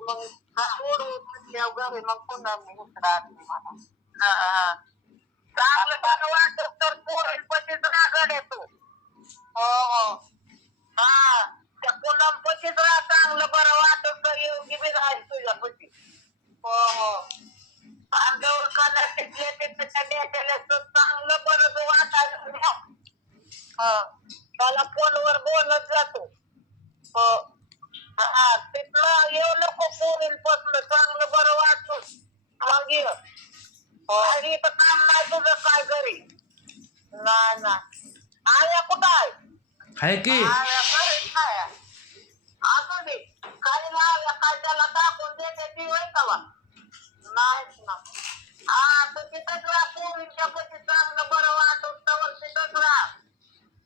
मग हा सोडून म्हटल्यावर घरी मग पुन्हा इकडं आले मला हा, हा. चांगलं बरं वाटत तर पोरील पशीच रागड येतो. हो हो. हा त्या पुनम पशीच राहा चांगलं बरं वाटत तर योगी बी राहील तुझ्या पशी. हो हो. आणि दवाखान्यात तिथल्या तिथल्या नेत्याला चांगलं बरं वाटायला हो.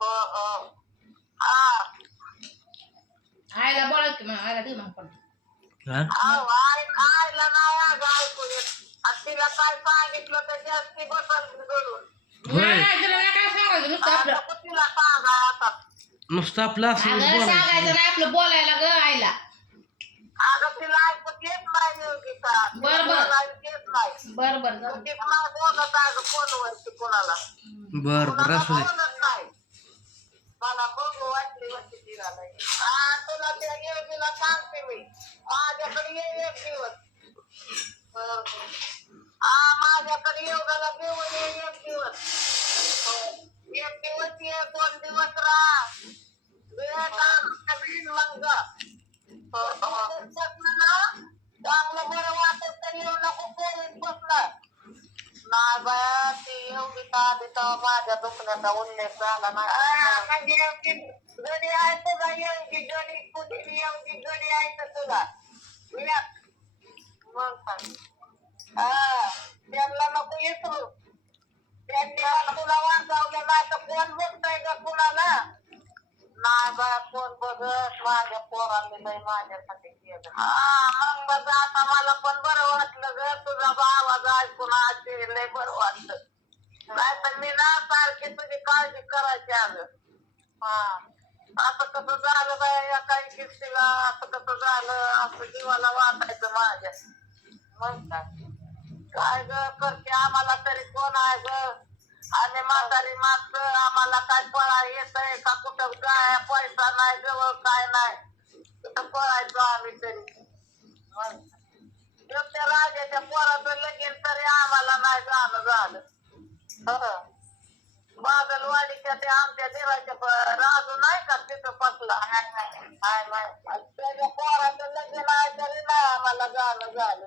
हो हा आयला बोला की मग आयला दे मग पण हा? आयला नाही अगं ऐकू येत. आणि तिला काय सांगितलं तर जास्ती बसल घडून होय. नाही, तुला नाही काय सांगायचं नुसतं आपलं नुसतं आपलं असं अगं बोलायचं. सांगायचं नाही आपलं बोलायला ग आयला अगं तिला ऐकत येत नाही योगिता बरं, येत नाही बर बर जाऊ ती मला बोलत आहे गं फोनवरती कोणाला. बर बर कोणाला असू दे. बोलत नाही. मला बघू वाटली वाटली तिला नाही तुला त्या योगीला सांगते मी. माझ्याकडे ये एक दिवस. बरं हा माझ्याकडे योगाला घेऊन ये एक दिवस. एक दिवस ये दोन दिवस राहा. वेळ काम करीन मग हो हो बसलं ना चांगलं बरं वाटत तर येऊ नको पोरीत बसलं नाही बाया ती एवढी का आली तेव्हा माझ्या दुखण्याचा उल्लेख झाला नाही म्हणजे ती गडी आहे तुला एवढी गडी कुठली एवढी गडी आहे तर तुला एक. मग काय हा त्यांना नको विसरू त्यांनी मला तुला वाचवलं नाही तर कोण बघताय का कुणाला नाही बाया कोण बघत माझ्या पोरांनी लय माझ्यासाठी केलं. हा. मग बघ आता मला पण बरं वाटलं ग तुझा आवाज ऐकून आज लय बरं वाटलं. नाही तर मी ना सारखी तुझी काळजी करायची अगं. हा. असं कसं झालं या काही किस्तीला असं कसं झालं असं जीवाला वाटायचं माझ्या. मग काय ग करते आम्हाला तरी कोण आहे ग? आणि म्हातारी माणसं आम्हाला काय पळा येत आहे का कुठं काय पैसा नाही जवळ काय नाही. कुठं पळायचो आम्ही तरी. त्या राजाच्या पोराचं लगीन तरी आम्हाला नाही जाणं झालं. बादलवाडीच्या त्या आमच्या देवाच्या राजू नाही का तिथं पसला? त्याच्या पोराचं लगीन आहे तरी नाही आम्हाला जाणं झालं.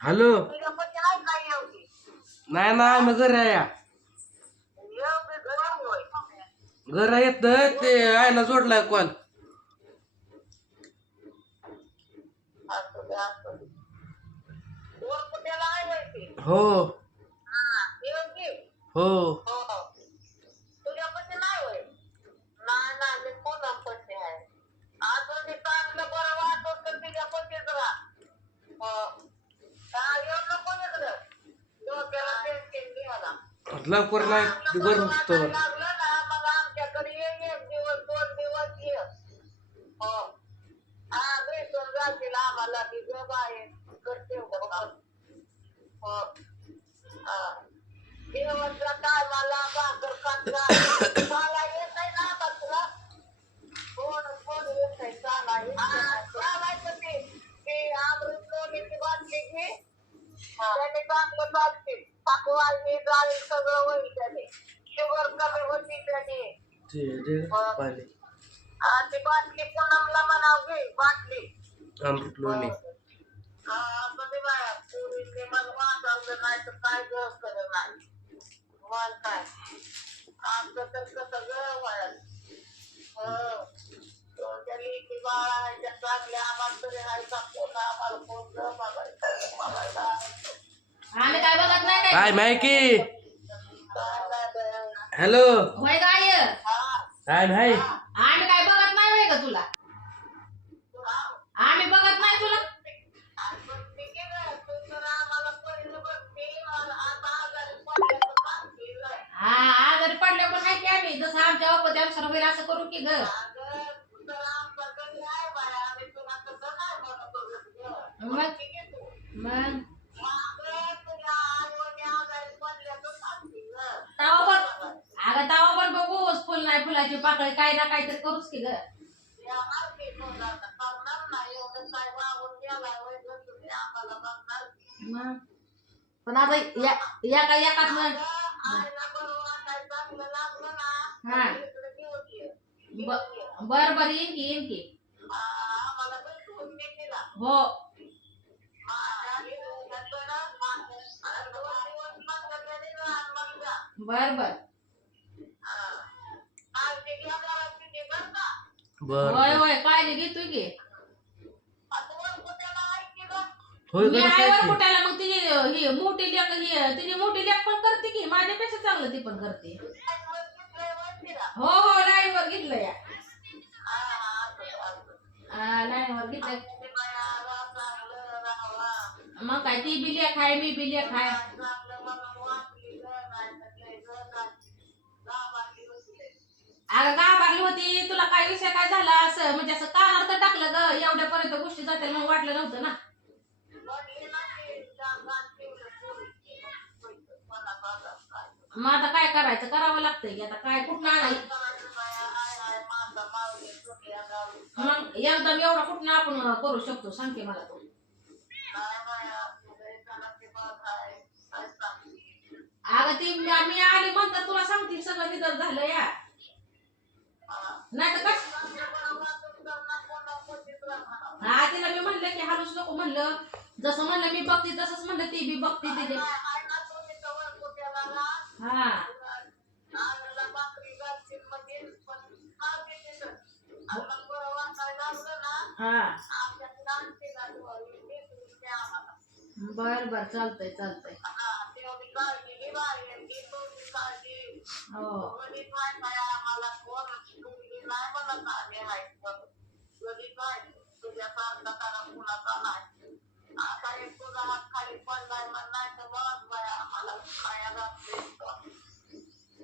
हॅलो नाही ना आहे या. योगी घर होय घरी येत ते आयला जोडलाय कॉल. हो. हा. योगी हो हो हो. हा भेटून जातील आम्हाला. ती गप आहे करते हो. दिवसला काय मला भाकर कांदा मला येत आहे ना आता तुला. कोण कोण येत आहे चाला चालायचं ते. ते अमृत लोणीची बाटली घे. हा. त्याने चांगलं चालतील टाकून वाळली जाळी सगळं होईल त्याने. शुगर कमी होती त्याने. ते दे पाणी आणि ती बाटली पूनमला म्हणाव घे बाटली आमरट लोणी हा, असं ते बाया, पोरींनी मला वाचवलं नाही तर काय ग खरं नाही मग काय आमचं तर कसं ग वळण हो तुमच्या लेकी बाळाच्या चांगल्या आम्हाला तरी नाही कोण आम्हाला कोण ग बघायचं बघायला आम्ही काय बघत नाही काय काय माहिती काय नाही बाया. हॅलो होय गाय हा, काय नाही हा आजारी पडले पण आहे की आम्ही जसं आमच्या अपत्यानुसार होईल असं करू की ग. अगं, मग? मग? तवा पण अगं तावा पण बघू फुल नाही फुलाची पाकळी काय ना काहीतरी करूच की ग. काय की. मग? पण आता या एका एकाच हाँ। बर बर येईन की येईन की? हो बर बर। होय होय काळजी घेतोय की होय मी ही मोठी लेख ही तिची मोठी लेख पण करते की माझ्यापेक्षा चांगलं ती पण करते. हो हो लाईन वर घेतलं या. लाईन वर घेतलं. मग काय ती बी लेख आहे मी बी लेख आहे होती अगं गाभारली होती? तुला काय विषय काय झाला? असं म्हणजे असं कानावर तर टाकलं ग एवढ्यापर्यंत गोष्टी जातील मग वाटलं नव्हतं ना. मग आता काय करायचं? करावं लागतंय की आता काय कुठं आणायचं? मग एकदम एवढा कुठं आपण करू शकतो? सांगते मला तू अगं ती मी आली म्हणतात तुला सांगते सगळं निधन झालं या. नाही तर कस? हा तिला मी म्हणलं की हालूच नको म्हणलं. जसं म्हणलं मी बघते तसंच म्हणलं ती बी बघते तिथे. हा. आम्हाला. बर बर चालतंय चालतंय. हा,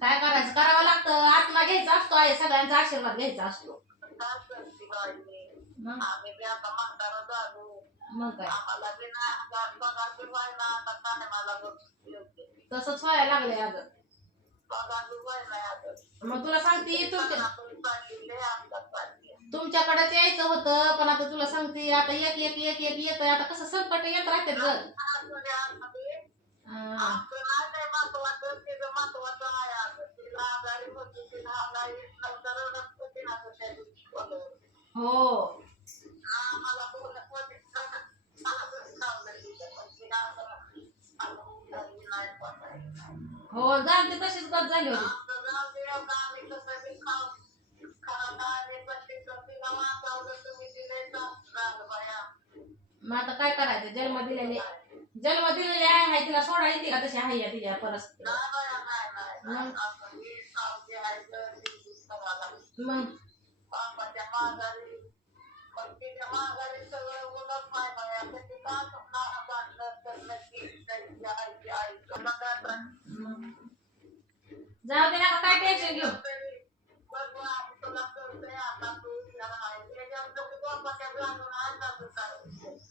काय करायचं? करावं लागतं. आत्मा घ्यायचा असतो आहे सगळ्यांचा आशीर्वाद घ्यायचा असतो. मग? काय? तसंच व्हायला लागले अगं. मग तुला सांगते तुमच्या तुमच्याकडेच यायचं होतं पण आता तुला सांगते आता एक एक एक एक येत आता कसं संकट येत राहते ग हा. हो. हो काही तशीच तिचं झाली आहे मग आता काय करायचं? जन्म दिलेले जन्म दिलेले आहे हाय तिला सोडा येते का? तशी आहे या तिच्या परिस्थिती मग? मग. जाऊ दे नका काय टेन्शन घेऊ?